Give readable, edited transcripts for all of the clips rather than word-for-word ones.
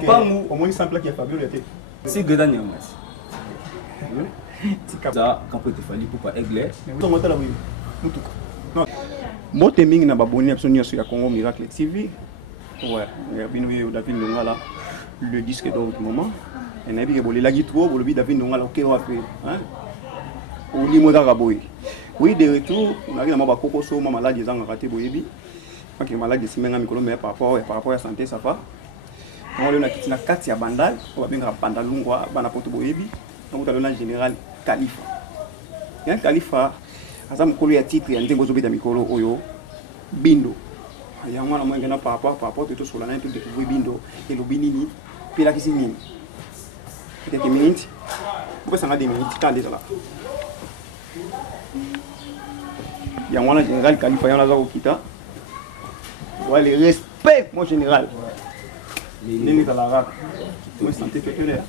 Papa mou. Au moins, il semble qu'il y a Fabio. Si Gadan Yamas. Ça, quand tu fais pour pas aigle. Moi, je suis abonné sur Congo Miracle TV. Ouais, David Ndongala, le disque d'or du moment. Et il y a des gens qui David Ndongala, ok, on va faire. Oui, de retour, on arrive à ma coco sur ma maladie, ils ont raté Boyebi. Donc, la maladie, c'est maintenant mais par rapport à la santé, ça va. On a quitté la carte, il y a Bandal, on va bien faire Bandalungwa, Banapoto Boyebi. Donc, on a le général Khalifa. Il y a un Khalifa, à ça, il y a un titre, il y a un titre, il y a un titre, Bindo. Il y a un moment par rapport à tout sur la naine, tout découvrir Bindo, et le Binini, puis la qui mine. Quelques minutes, on peut s'en avoir des minutes, quand déjà là. Il y a un général Khalifa, il y a un Kita. Ouais, le respect, mon général.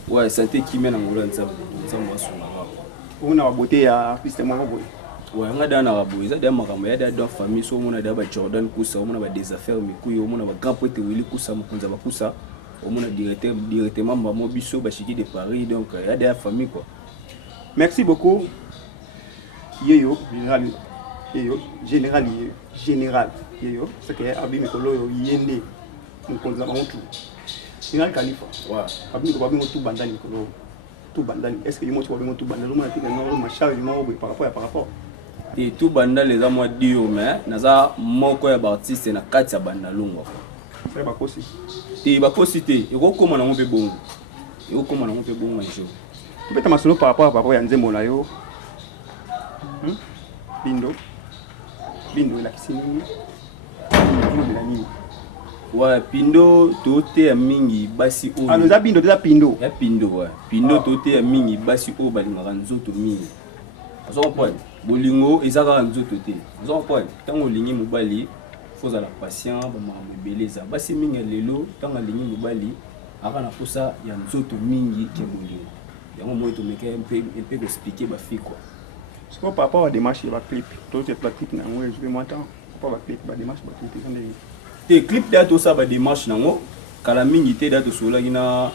Ouais, santé qui mène en Hollande, ça moi sur la rap. On a beauté à Pistemont. Ouais, on a dans la boue, il y a des maramaya, il y a des familles, on a des Jordan Koussa, on a des affaires, mais on a des grands potes, Willy Koussa, Koussa, on a directement Mobiso, Bachiki de Paris, donc il y a des familles quoi. Merci beaucoup. Yo, général, yo, c'est que Abi Mikolo Yende, nous considérons tout. Général Khalifa, ouais. Abi Mikolo tout bandani Mikolo, tout bandani. Est-ce que yo tu vas bien tout bandani? On a dit que non, ma charge par rapport. Et tout bandani les amours dio mais naza moko ya artiste na kati ya bandalunga. C'est pas possible. Et ba possibilité, et comment na on peut bon. Et comment na on peut bon un jour. Peut-être ma solo par rapport à Nzembo na yo. Bindo la kisini. Ouais, Pindo toté a mingi basi o. Ah, nous a Bindo, Pindo. Ya Pindo ouais. Pindo toté a mingi basi o balinga nzoto mingi. Azon point. Bolingo ezaka nzoto te. Azon point. Tango lingi mobali, faut la patient ba mabeleza. Basi mingi lelo, tango lingi mobali, aka na posa ya nzoto mingi ke bolingo. Yango moi to meka un peu expliquer ba fi quoi. C'est quoi par rapport à des démarches de clip? Tous ces clips, je vais m'entendre. Par rapport à clip, démarche de clip, les clips d'être ça, démarche nango. Kala mingi te d'être sur la gina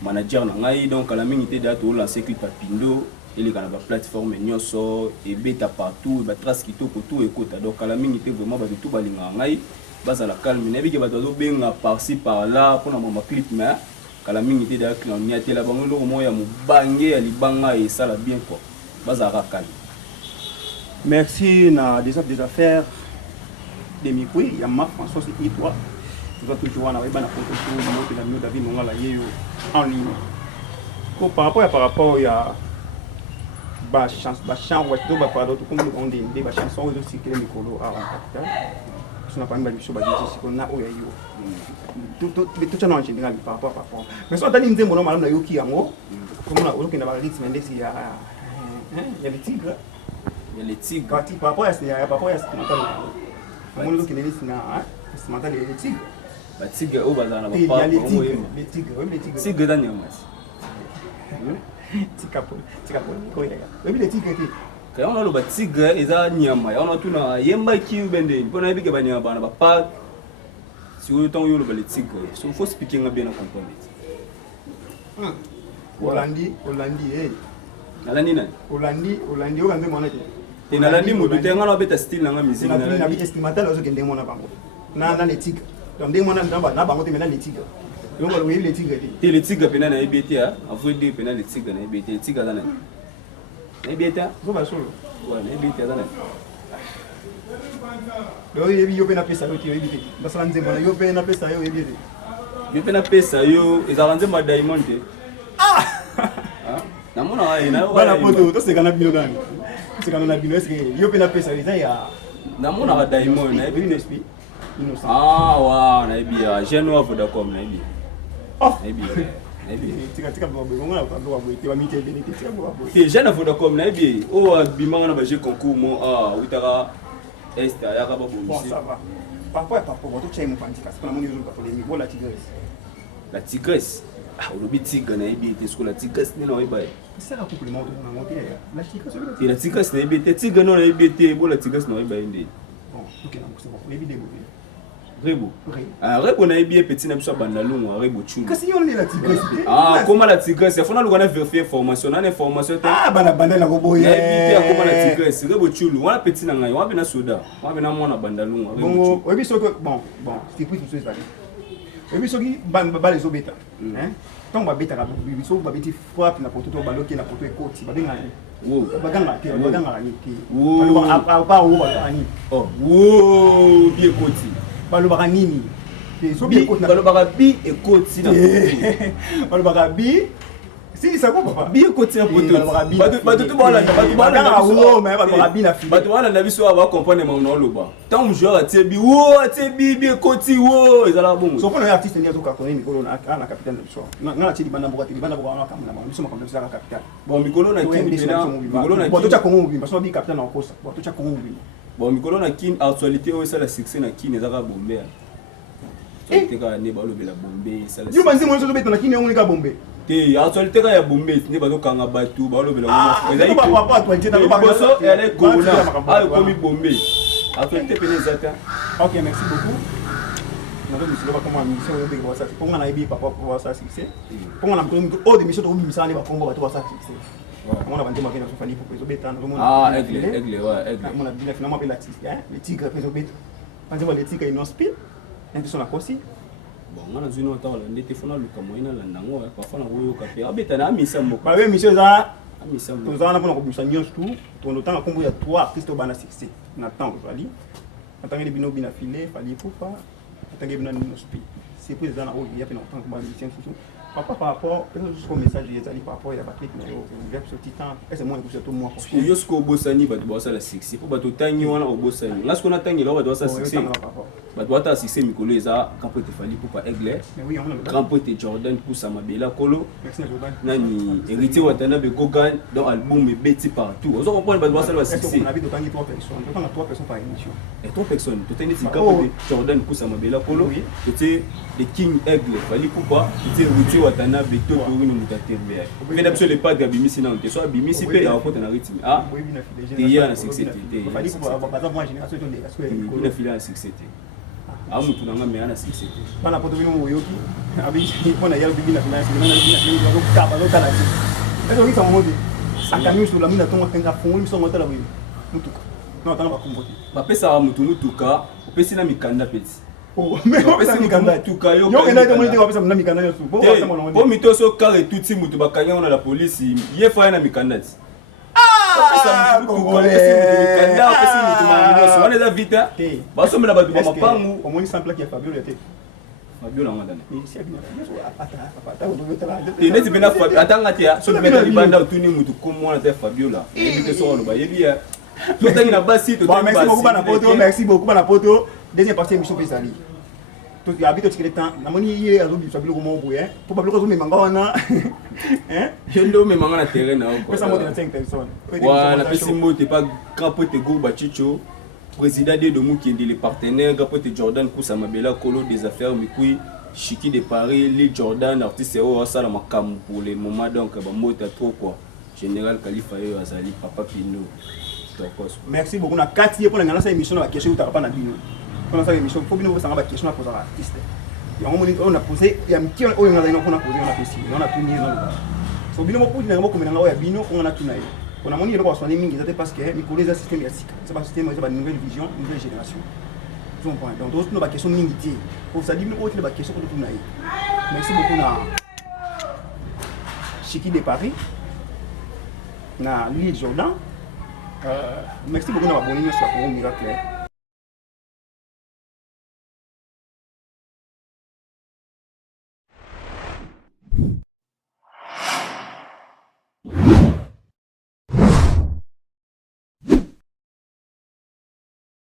manager nangai donc kala mingi te d'être lancer clip à Pindo et les canaux plateforme nyoso et bêta partout, ba trace qui tout et côté donc kala mingi te vraiment ba tout balinga ngai base à la calme n'abi que ba dodo benga par-ci par-là pour na mama clip mais kala mingi te d'être on y a te la bango lo mo ya mubange ya libanga et ça la bien quoi base à la calme. Merci na des affaires de micro il y a Marc François c'est toi tu vas toujours en avoir na photo sur notre ami David Ndongala yeyo en ligne par rapport il y a ba chance ouais tout ba pardon tout comme on dit ba chanson aussi que micro à on n'a pas une chose ba dire qu'on a o yo tout ça en général par rapport mais ça tani nzembo no malamu na yo ki yango comme on a okenda ba rythme ndesi ya les tigres. Il y a les tigres. Par rapport à ce on look les tigres. Les tigres au bazar il y a les tigres. Tigres dans Yamas. Les tigres. Quand on a le tigre, ils ont nyama. On a tout na yemba qui bende. Pour na bika banya bana pas. Si vous temps yo le tigre, il faut expliquer bien à comprendre. Hollandi eh. Nalandi nani? Hollandi o ngande mwana te. Et nalandi mo duté ngana beta style na musique na na bi estimateur ozo kende mwana bango. Na les tigres. Donc ndenge mwana na bango te maintenant les tigres. Donc on les tigres te. Et les tigres pena na EBT a, avoué dire pena les tigres na EBT, les tigres dans na. EBT a? Zo ba solo. Ouais, EBT dans na. Do yo pena pesa yo ti yo EBT. Basala nzembo na yo pena pesa yo EBT. Yo pena pesa yo ezalanje ma diamond te. Ah! Namona ai na bana poto to sekana bino nani sekana na bino eske yo pe na pesa eza ya namona ba diamond na ebi nespi innocent wa na ebi ya jeune wa Vodacom na ebi na ebi tika bobo ngona ko ndo wabo ite mite bene tika bobo te jeune Vodacom na ebi o bimanga na ba jeu concours mo utaka est ya ka bobo bon ça va parfois to tchai mo pandika c'est pas mon yuzu ka polémique voilà la tigresse olobi tigre na yebi ete soki la tigresse nde na oyeba ye la tigresse na yebi ete tigre no na yebi ete bo la tigresse na oyeba ye nde Rebo. Rebo na bien petit na biso bandalungu Rebo chulu. Kasi on est la tigresse. Comment la tigresse? Il faut na lugana vérifier information, na information. Bana bandala ko boye. Na comment la tigresse? Rebo chulu. Wana petit na ngai, wana na soda. Wana na mwana bandalungu Rebo chulu. Bon, so bon, c'est plus tout ça. Et puis so qui ba les obeta. Hein? Tant ba beta ka biso ba beti frappe na poto to baloki na poto ekoti. Ba benga ni. Wo. Ba ganga te, ba ganga ni te. Wo. Ba wo ba ani. Oh. Wo, bi ekoti. Balobaka nini balobaka bi ekoti na balobaka bi si ça quoi papa bi ekoti na poto bato to balanda balobaka bi na fili bato balanda biso aba comprendre mon loba tant un joueur atie bi wo atie bi ekoti wo ezala bongo so kono artiste ni azoka kono mikolo na capitaine de biso na atie di banda boka te banda boka na kamuna ma biso makambo za capitaine bon mikolo na kin mikolo na kin to cha kongo bi baso bi capitaine na kosa bon to cha kongo bi bon mikolo na kin actualité o sala succès na kin ezaka bombe actualité ka ne ba lobela bombe sala yo banzi mo so beta na kin onga bombe te actualité ka ya bombe ne ba to kanga batu ba lobela mo ezali ba papa to njeta ba boso ele corona a komi bombe actualité peneza ta OK merci beaucoup na do misilo ba kama mission yo bega wasa ponga na ibi papa wasa succès ponga na mkono o de mission to bimisa ne ba pongo ba to wasa succès on a vendu ma vie dans Fali pour les obétants. Aigle, ouais, aigle. On a dit finalement appelé la tigre, hein, les tigres les obétants. On dit les tigres ils n'ont spin. Et sont là aussi. Bon, on a dit non temps là, on était fona le camoina là nango, parfois on a voulu au café. Obétants na mission mo. Ba oui, mission ça. Mission. Nous on a pour nous busa nyos tout. Ton autant à Congo il y a 3 Christo bana succès. On attend Fali. En tant que les bino bina filé, Fali pour pas. En tant que bina no spin. C'est pour ça na o il y a pendant tant que ba mission tout. Papa par rapport au message par rapport à la batterie qui est sur Titan, c'est moins que tout moi. Yo ce ko bosani ba bossa la succès. Pour ba to tangi wana o bosani. Là ce qu'on a tangi là ba doit ça succès. Ba doit ta succès mikolo eza quand peut te fali pour pas aigle. Grand pote Jordan pour ça mabela kolo. Nani héritier watana be Gogan dans album et Betty partout. On comprend ba doit ça la succès. On a vu autant de 3 personnes. On a 3 personnes par émission. Et 3 personnes. To tangi grand pote Jordan pour ça mabela kolo. C'était le King Aigle fali pour pas. C'était watana beto to wino mutatembe mais d'absolu les pas d'abimisi na on te soit abimisi pe ya côté na rythme ah te ya na succès te fali pour ba moi génération to de parce que na fila na succès te ah mutu na ngame na succès te bana poto bino mo yoki abi on a ya bibi na finance na na ko ka ba lo kana ti ezo kisa mo de akami sur la mina to ngatenga fon so ngota la bino mutuka non tanga ba kumboti ba pesa mutuka pesi na mikanda peti mais pesi mikanda tuka yo yo ena to monite ba pesa na mikanda yo su bo mito so kare tuti mutu ba kanya na la police ye fa na mikanda ti ah pesi mikanda pesi mutu ma so wana za vita ba so mena ba du mapangu omoni sample ki Fabio le te Fabio la ngada ni si abina so apata o do tala te neti bena Fabio atanga ti so meta libanda utuni mutu komo na te Fabio la ebite so ono ba yebia to tangi na basi to tangi basi merci beaucoup bana poto deuxième partie émission pesali to habite tikele temps na moni ye azo bi sabilo ko mo boye to ba bloko zo me manga wana hein je ndo me manga na terrain na ko ça mo de 5 personnes voilà pesi mo te pas capote go bachicho président de Mukindi les partenaires capote Jordan Kousa Mabela Kolo des affaires Mikui Chiki de Paris les Jordan artiste o ça la makam pour le moment donc ba mota trop quoi général Khalifa yo azali papa Pino. Merci beaucoup na kati pour la émission na question uta pas na bino. Pour la émission faut bino sanga ba question pour artiste. On a posé il y a mki on a posé on a posé on a tout ni na. So bino mo podi na mo komena nga ya bino on a tout na. On a moni le ko soigner mingi parce que Nicolas les système yassika. C'est pas système c'est pas nouvelle vision, nouvelle génération. Vous comprenez. Donc d'autres nos question mingi ti. Pour ça dit bino autre ba question pour tout na. Merci beaucoup na Chiki de Paris. Na lui Jordan. Merci beaucoup d'avoir abonné sur Congo Miracle.